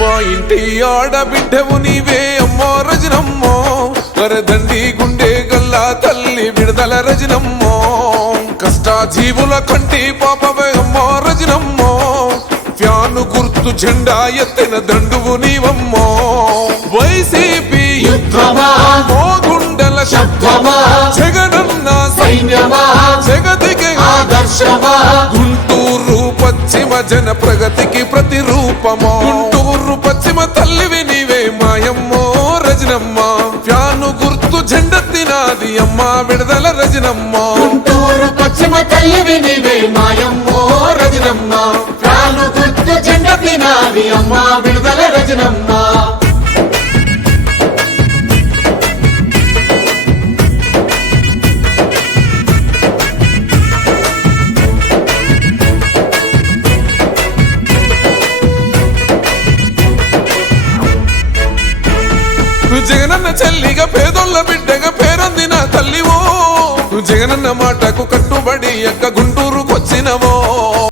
మా ఇంటి ఆడబిడ్డవు నీవే అమ్మో రజనమ్మో, వరదండి గుండె గల్లా తల్లి విడుదల రజనమ్మో, కష్టాజీవుల కంటి పాపవే అమ్మో రజనమ్మో, ఫ్యాను గుర్తు జెండా ఎత్తిన దండువు నీవమ్మో. వైసీపీ యుద్ధమా మోగుండల శబ్దమా, జగనన్న సైన్యమా జగతికి ఆదర్శమా, గుంటూరు పశ్చిమ జన ప్రగతికి ప్రతిరూపమో, గుంటూరు పశ్చిమ తల్లివి నీవే మాయమ్మో రజనమ్మ, ఫ్యాను గుర్తు జెండెత్తినాది అమ్మ విడుదల రజనమ్మ. గుంటూరు పశ్చిమ తల్లివి నీవే మాయమ్మో రజనమ్మ, ఫ్యాను గుర్తు జెండెత్తినాది అమ్మ విడుదల రజనమ్మ. జగనన్న చెల్లిగా పేదోళ్ళ బిడ్డగా పేరొందిన తల్లివో, జగనన్న మాటకు కట్టుబడి ఎక్క గుంటూరుకొచ్చినవో.